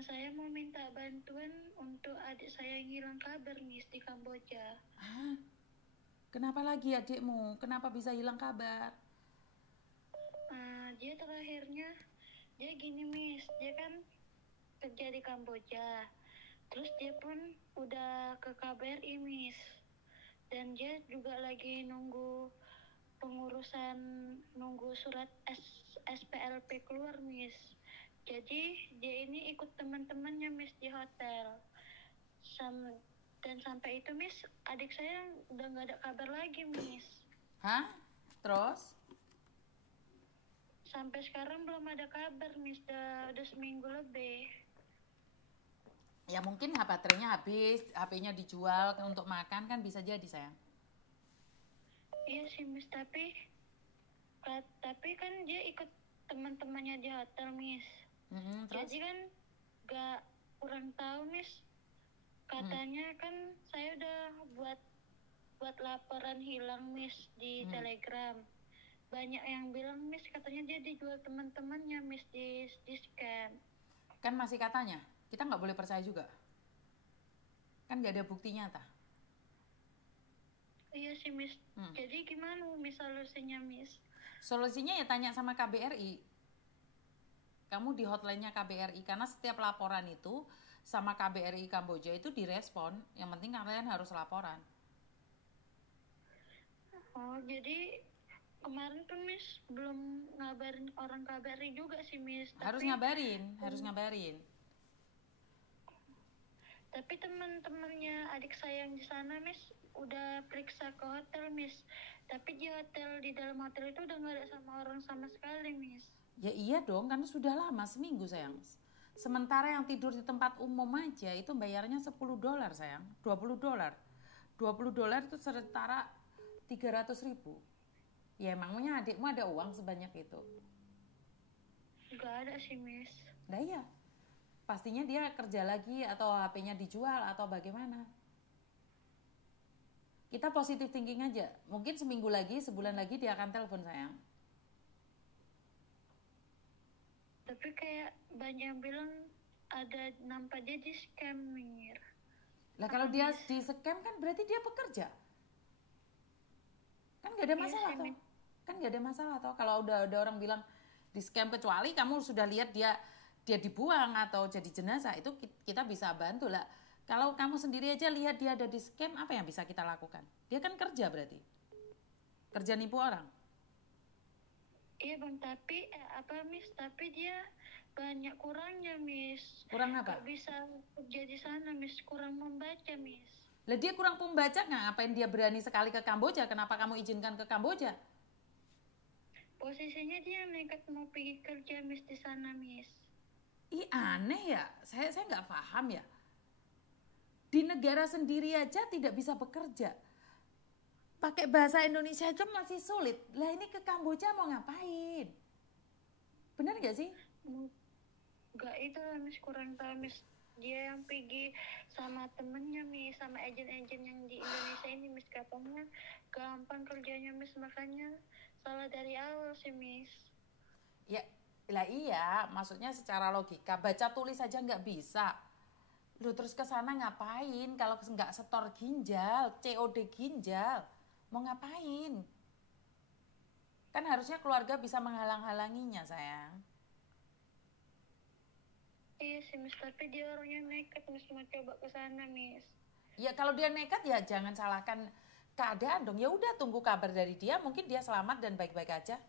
Saya mau minta bantuan untuk adik saya yang hilang kabar, Miss, di Kamboja. Hah? Kenapa lagi adikmu? Kenapa bisa hilang kabar? Dia terakhirnya, dia gini, Miss, dia kan kerja di Kamboja. Terus dia pun udah ke KBRI, Miss. Dan dia juga lagi nunggu surat SPLP keluar, Miss. Jadi dia ini ikut teman-temannya, Miss, di hotel. Dan sampai itu, Miss, adik saya udah nggak ada kabar lagi, Miss. Hah? Terus? Sampai sekarang belum ada kabar, Miss. Udah seminggu lebih. Ya mungkin baterainya habis, HP-nya dijual untuk makan kan bisa jadi sayang. Iya sih, Miss, tapi kan dia ikut teman-temannya di hotel, Miss. Terus? Jadi kan gak kurang tahu, Miss. Katanya kan saya udah buat laporan hilang, Miss, di Telegram. Banyak yang bilang, Miss, katanya dia dijual teman-temannya, Miss, di scam. Kan masih katanya, kita nggak boleh percaya juga. Kan nggak ada bukti nyata. Iya sih, Miss. Jadi gimana, Miss, solusinya, Miss? Solusinya ya tanya sama KBRI. Kamu di hotline-nya KBRI, karena setiap laporan itu sama KBRI Kamboja itu direspon. Yang penting kalian harus laporan. Oh, jadi kemarin tuh, Miss, belum ngabarin orang KBRI juga sih, Miss. Harus ngabarin. Tapi teman-temannya adik saya yang di sana, Miss, udah periksa ke hotel, Miss. Tapi di dalam hotel itu udah nggak ada sama orang sama sekali, Miss. Ya iya dong, karena sudah lama, seminggu sayang. Sementara yang tidur di tempat umum aja itu bayarnya $10 sayang, $20. $20 itu setara 300.000. Ya emangnya adikmu ada uang sebanyak itu? Nggak ada sih, Miss. Nah iya, pastinya dia kerja lagi atau HP-nya dijual atau bagaimana. Kita positive thinking aja. Mungkin seminggu lagi, sebulan lagi dia akan telepon sayang. Tapi kayak banyak yang bilang ada nampak dia di scam, Mir. Lah kalau dia di scam kan berarti dia bekerja. Kan gak ada masalah toh. Kan gak ada masalah toh. Kalau udah ada orang bilang di scam, kecuali kamu sudah lihat dia dibuang atau jadi jenazah, itu kita bisa bantu lah. Kalau kamu sendiri aja lihat dia ada di scam, apa yang bisa kita lakukan? Dia kan kerja berarti. Kerja nipu orang. Iya, Bang, tapi Miss, tapi dia banyak kurangnya, Miss. Kurang apa? Gak bisa kerja di sana, Miss. Kurang membaca, Miss. Lah dia kurang pembaca, ngapain dia berani sekali ke Kamboja? Kenapa kamu izinkan ke Kamboja? Posisinya dia nekat mau pergi kerja, Miss, di sana, Miss. Ih aneh ya, saya nggak paham ya. Di negara sendiri aja tidak bisa bekerja. Pakai bahasa Indonesia aja masih sulit. Lah ini ke Kamboja mau ngapain? Bener gak sih? Gak itu lah, Miss, kurang tahu, Miss. Dia yang pergi sama temennya, Miss, sama agen-agen yang di Indonesia ini, Miss. Katanya gampang kerjanya, Miss, makanya salah dari awal sih, Miss. Ya, lah iya, maksudnya secara logika baca tulis aja nggak bisa. Lu terus ke sana ngapain? Kalau nggak setor ginjal, COD ginjal, mau ngapain? Kan harusnya keluarga bisa menghalang-halanginya, sayang. Iya sih, Miss, tapi dia orangnya nekat, Miss, mau coba ke sana, Miss. Ya kalau dia nekat ya jangan salahkan keadaan dong. Ya udah tunggu kabar dari dia, mungkin dia selamat dan baik-baik aja.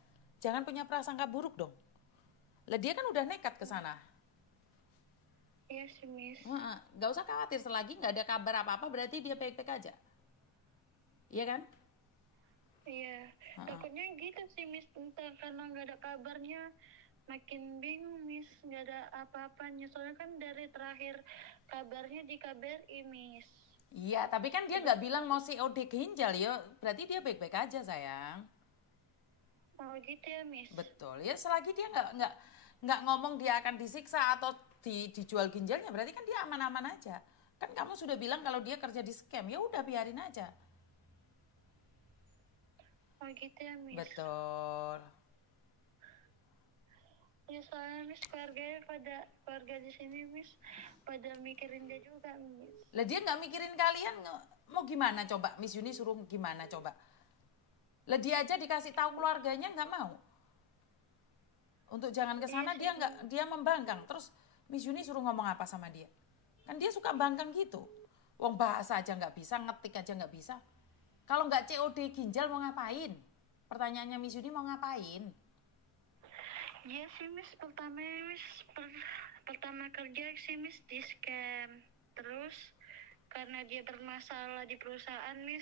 Jangan punya prasangka buruk dong. Lah dia kan udah nekat ke sana. Iya sih, Miss. Gak usah khawatir, selagi gak ada kabar apa-apa berarti dia baik-baik aja. Iya kan? Iya, takutnya gitu sih, Miss. Entah karena gak ada kabarnya, makin bingung, Miss. Gak ada apa-apanya. Soalnya kan dari terakhir kabarnya di KBRI, Miss. Iya, tapi kan dia nggak bilang mau COD ginjal ya, berarti dia baik-baik aja sayang. Oh gitu ya, Miss. Betul ya, selagi dia nggak ngomong dia akan disiksa atau dijual ginjalnya, berarti kan dia aman-aman aja. Kan kamu sudah bilang kalau dia kerja di scam, ya udah biarin aja. Oh gitu ya, Miss. Betul. Ya soalnya Miss keluarga di sini Miss pada mikirin dia juga Miss. Lah dia nggak mikirin kalian, mau gimana coba? Miss Yuni suruh gimana coba? Lah dia aja dikasih tahu keluarganya nggak mau. Untuk jangan ke sana dia nggak, dia membangkang. Terus Miss Yuni suruh ngomong apa sama dia? Kan dia suka bangkang gitu. Wong bahasa aja nggak bisa, ngetik aja nggak bisa. Kalau nggak COD ginjal mau ngapain? Pertanyaannya Miss Yuni mau ngapain? Iya sih Miss, pertama kerja sih Miss di scam. Terus karena dia bermasalah di perusahaan Miss,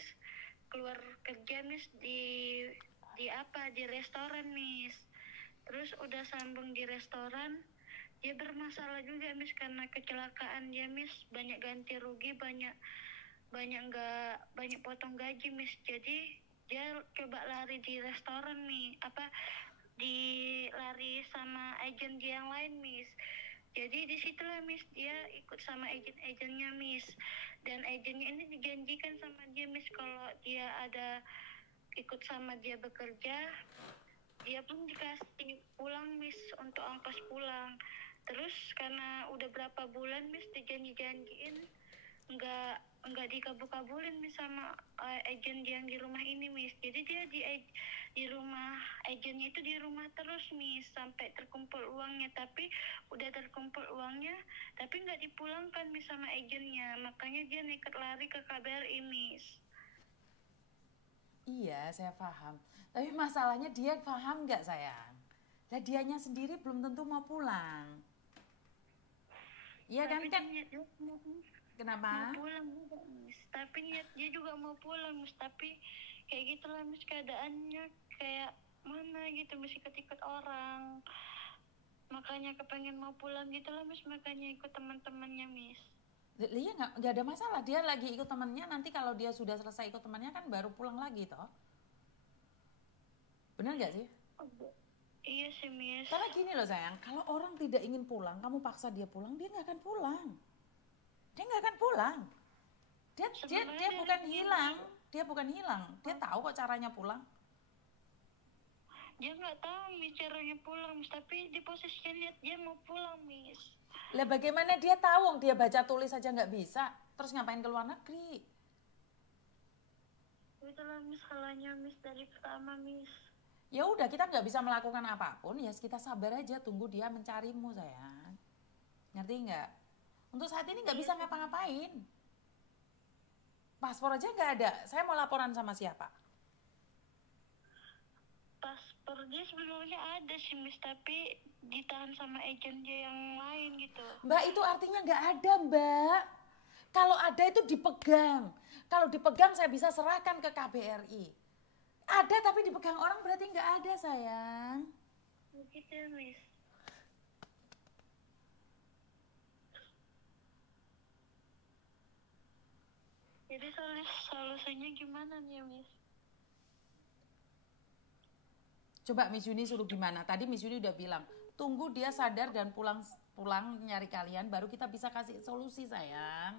keluar kerja Miss di restoran Miss. Terus udah sambung di restoran, dia bermasalah juga Miss karena kecelakaan dia Miss, banyak ganti rugi, banyak potong gaji Miss. Jadi dia coba lari di restoran nih, lari sama agen dia yang lain Miss. Jadi disitulah Miss dia ikut sama agennya Miss, dan agennya ini dijanjikan sama dia Miss kalau dia ada ikut sama dia bekerja, dia pun dikasih pulang Miss untuk ongkos pulang. Terus karena udah berapa bulan Miss dijanjiin nggak dikabul-kabulin Miss sama agen yang di rumah ini Miss. Jadi dia di rumah agennya itu di rumah terus Miss sampai terkumpul uangnya, tapi udah terkumpul uangnya tapi nggak dipulangkan Miss sama agennya, makanya dia nekat lari ke KBRI Miss. Iya, saya paham. Tapi masalahnya dia paham nggak sayang? Lah dianya sendiri belum tentu mau pulang. Iya kan? Kenapa? Mau pulang juga Miss. Tapi niat dia juga mau pulang Miss. Tapi kayak gitulah Miss, keadaannya kayak mana gitu Miss, ikut-ikut orang. Makanya kepengen mau pulang gitulah Miss, makanya ikut teman-temannya Miss. Iya nggak ada masalah, dia lagi ikut temannya, nanti kalau dia sudah selesai ikut temannya kan baru pulang lagi toh. Benar nggak sih? Iya sih Miss. Karena gini loh sayang, kalau orang tidak ingin pulang, kamu paksa dia pulang, dia nggak akan pulang. Dia nggak akan pulang. Dia bukan hilang, dia bukan hilang, dia tahu kok caranya pulang. Dia nggak tahu Miss caranya pulang Miss, tapi di posisinya lihat dia mau pulang Miss. Lah bagaimana dia tahu, dia baca tulis aja nggak bisa, terus ngapain ke luar negeri? Itulah Miss salahnya Miss dari pertama Miss. Ya udah, kita nggak bisa melakukan apapun, ya kita sabar aja, tunggu dia mencarimu sayang. Ngerti nggak? Untuk saat ini nggak bisa ngapa-ngapain. Paspor aja nggak ada, saya mau laporan sama siapa? Paspor dia sebenarnya ada sih Miss, tapi ditahan sama agen dia yang lain gitu. Mbak, itu artinya nggak ada Mbak. Kalau ada itu dipegang. Kalau dipegang saya bisa serahkan ke KBRI. Ada tapi dipegang orang berarti nggak ada sayang. Begitu Miss. Jadi solusinya gimana nih Miss? Coba Miss Yuni suruh gimana? Tadi Miss Yuni udah bilang, tunggu dia sadar dan pulang nyari kalian, baru kita bisa kasih solusi sayang.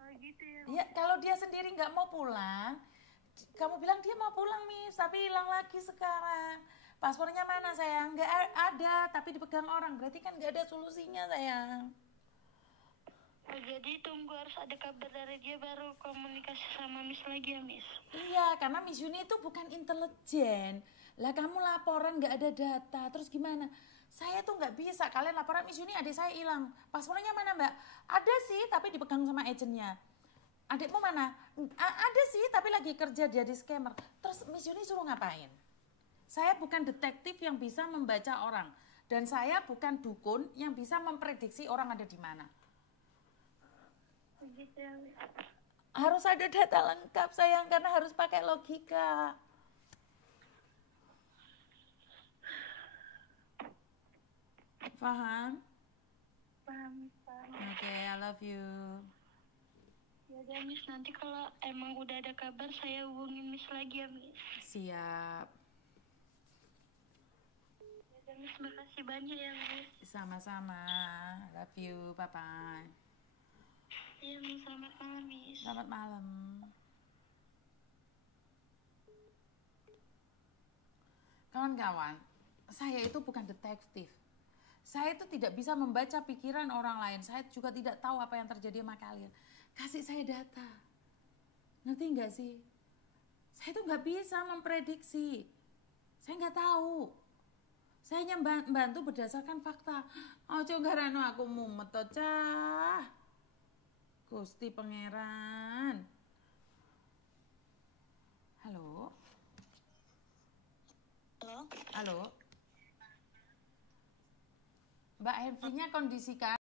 Oh gitu ya. Ya kalau dia sendiri nggak mau pulang, kamu bilang dia mau pulang Miss, tapi hilang lagi sekarang. Paspornya mana sayang? Nggak ada, tapi dipegang orang, berarti kan nggak ada solusinya sayang. Oh, jadi tunggu harus ada kabar dari dia baru komunikasi sama Miss lagi ya Miss? Iya, karena Miss Yuni itu bukan intelijen. Lah kamu laporan nggak ada data, terus gimana? Saya tuh nggak bisa, kalian laporan Miss Yuni adik saya hilang. Paspornya mana Mbak? Ada sih, tapi dipegang sama agennya. Adikmu mana? Ada sih, tapi lagi kerja dia di scammer. Terus Miss Yuni suruh ngapain? Saya bukan detektif yang bisa membaca orang. Dan saya bukan dukun yang bisa memprediksi orang ada di mana. Begitu ya Miss. Harus ada data lengkap sayang, karena harus pakai logika. Paham? Paham. Oke, I love you. Ya udah Miss, nanti kalau emang udah ada kabar saya hubungin Miss lagi ya Miss. Siap. Ya udah Miss, makasih banyak ya Miss. Sama-sama. Love you. Bye-bye. Iya Miss, selamat malam Miss. Selamat malam. Kawan-kawan, saya itu bukan detektif. Saya itu tidak bisa membaca pikiran orang lain. Saya juga tidak tahu apa yang terjadi sama kalian. Kasih saya data. Ngerti nggak sih? Saya itu nggak bisa memprediksi. Saya nggak tahu. Saya hanya bantu berdasarkan fakta. Ojo garano aku mumet to, Cah. Gusti Pangeran. Halo? Halo? Halo? Mbak Henry-nya kondisikan